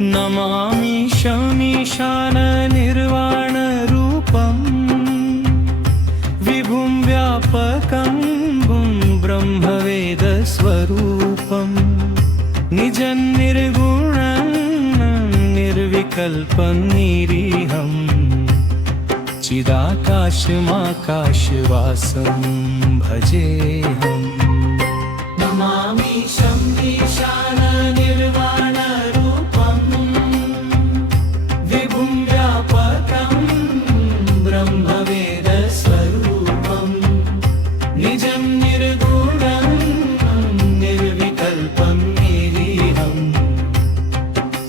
नमामि शमीशाननिर्वाणरूपम् विभुं व्यापकं ब्रह्मवेदस्वरूपम् निजं निर्गुणं निर्विकल्पं निरीहम् चिदाकाशमाकाशवासं भजेऽहम्। नमामि शमीशाननिर्वाणरूपम् विभुं व्यापकं ब्रह्मवेदस्वरूपम् निजं निर्गुणं निर्विकल्पं निरीहम्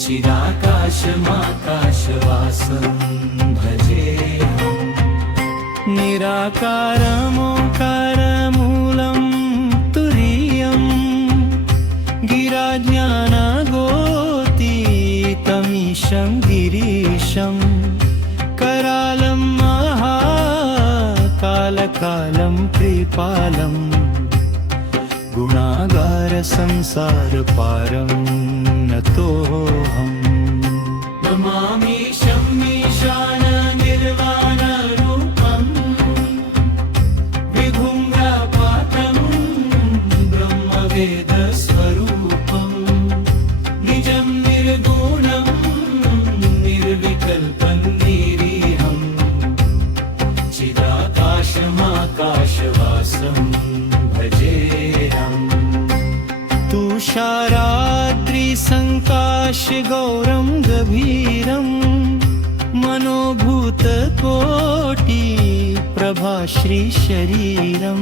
चिदाकाशमाकाशवासं भजेऽहम्। निराकारमोकारमूलं तुरीयं गिराज्ञानगोतीतमीशं गिरीशं करालं महाकालकालं कृपालं गुणागारसंसारपारं नतोऽहम्। नमामि शमीशाननिर्वाणरूपम् विभुं व्यापकं ब्रह्मवेदस्वरूपम् निजं निर्गुणं निर्विकल्पं निरीहम् चिदाकाशमाकाशवासं भजेऽहम्। तुषाराद्रिसङ्काशगौरं गभीरं मनोभूतकोटिप्रभाश्रीशरीरं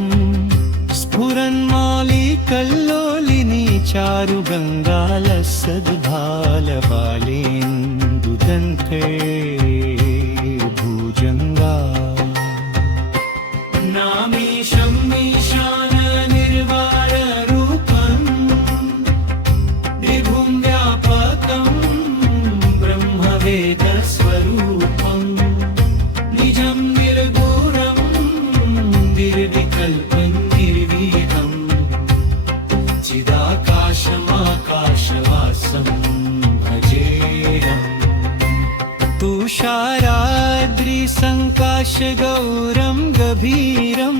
स्फुरन्मालिकल्लोलिनी चारुगङ्गालसद्भालबालेन्दुदन्ते भुजङ्गा। नमामि शमीशाननिर्वाणरूपम् विभुं व्यापकं ब्रह्मवेदस्वरूपम् निजं निर्गुणं निर्विकल्पं निर्वीहम् चिदाकाशमाकाशवासं भजेऽहम्। तुषाराद्रिसङ्काशगौरं गभीरं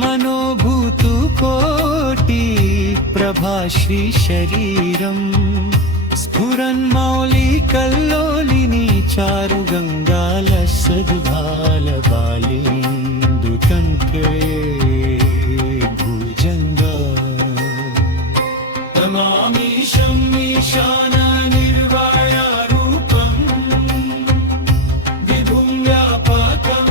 मनोभूतकोटिप्रभाश्रीशरीरं स्फुरन्मौलिकल्लोलिनी चारुगङ्गालसद्भालबालेन्दुकण्ठे भुजङ्गा। नमामि शमीशाननिर्वाणरूपम् विभुं व्यापकं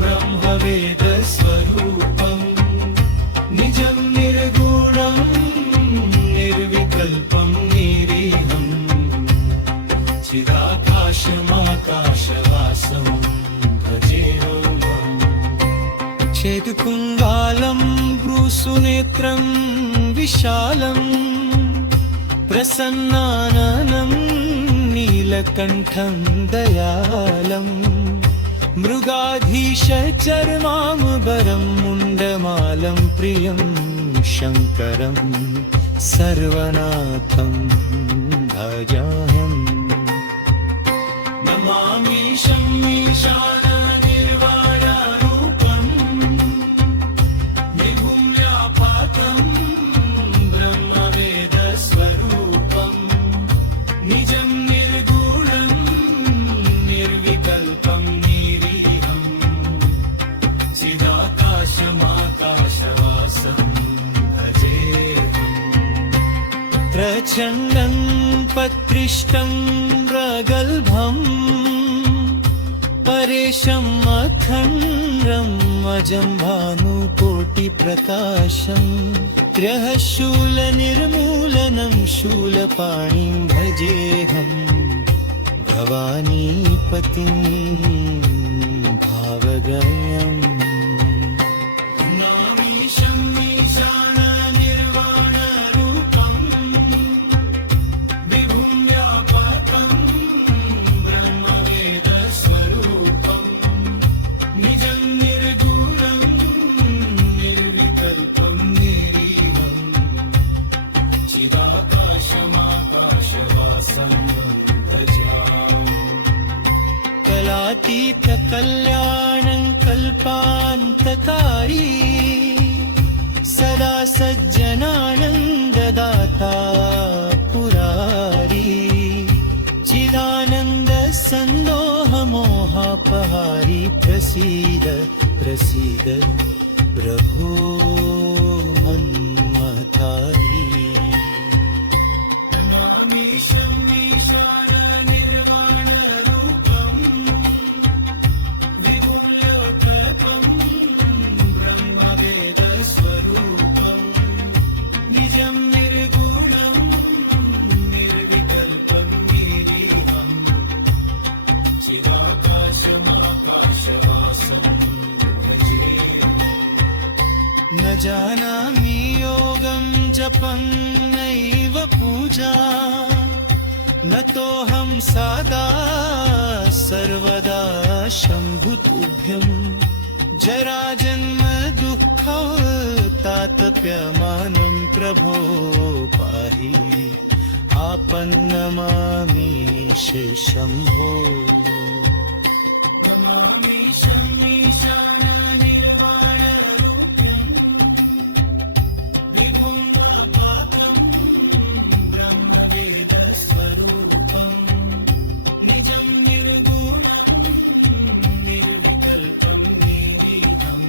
ब्रह्मवेदस्वरूपम् निजं निर्गुणं निर्विकल्पं निरीहम् चिदाकाशमाकाशवासं भजेऽहम्। चेतुकुङ्गालं भ्रूसुनेत्रं विशालं प्रसन्नाननं नीलकण्ठं दयालं मृगाधीशचर्माम्बरं मुण्डमालं प्रियं शङ्करं सर्वनाथं भजामि। नमामि शमीशाननिर्वाणरूपम् विभुं व्यापकं ब्रह्मवेदस्वरूपम् निजं निर्गुणं निर्विकल्पं निरीहम् चिदाकाशमाकाशवासं भजेऽहम्। प्रचण्डं पत्रिष्टं प्रगल्भं परेशम् अखण्डं अजं भानुकोटिप्रकाशं त्रयः शूलनिर्मूलनं शूलपाणिं भजेऽहम् भवानीपतिं भावगम्यम्। नमामि शमीशाननिर्वाणरूपम् विभुं व्यापकं ब्रह्मवेदस्वरूपम् निजं निर्गुणं निर्विकल्पं निरीहम् चिदाकाशमाकाशवासं कल्याणं कल्पान्तकारी सदा सज्जनानन्ददाता पुरारी चिदानन्द सन्दोहमोहापहारी प्रसीद प्रसीद प्रभो मन्मथारी नमामि शम्भीशान निर्वाणरूपम् विपुल्योत्तमं ब्रह्मवेदस्वरूपम् निजं निर्गुणं निर्विकल्पं निरीहम् चिदाकाशमाकाशवासं भजेऽहम्। न जानामि योगं जपं नैव पूजा न तोऽहं सदा सर्वदा शम्भुतुभ्यं जराजन्म दुःखतातप्यमानं प्रभो पाहि आपन्नमामीश शम्भो नमामि शम्भीशान निर्वाणरूप्यं विभुं वापाकं ब्रह्मवेदस्वरूपं निजं निर्गुणं निर्विकल्पं निरीहम्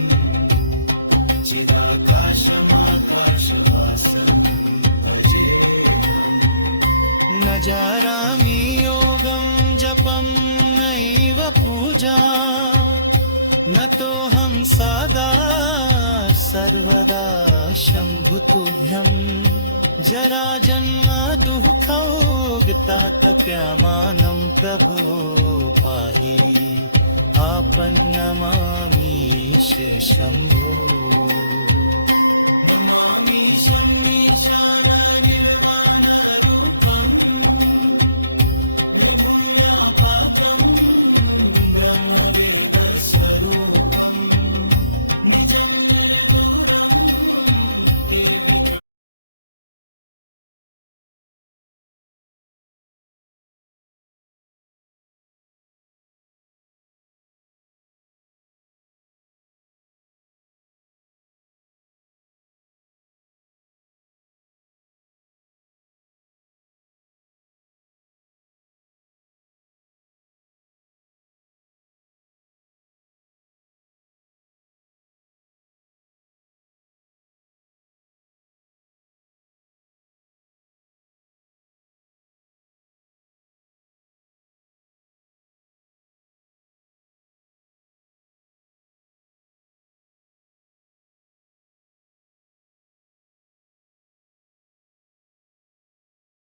चिदाकाशमाकाशवासं भजेऽहम्। न जानामि योगं जपं नैव पूजा न तोऽहं सदा सर्वदा शम्भुतुभ्यं जराजन्म दुःखौगतातप्यमानं प्रभो पाहि आपन्नमामीश शम्भो।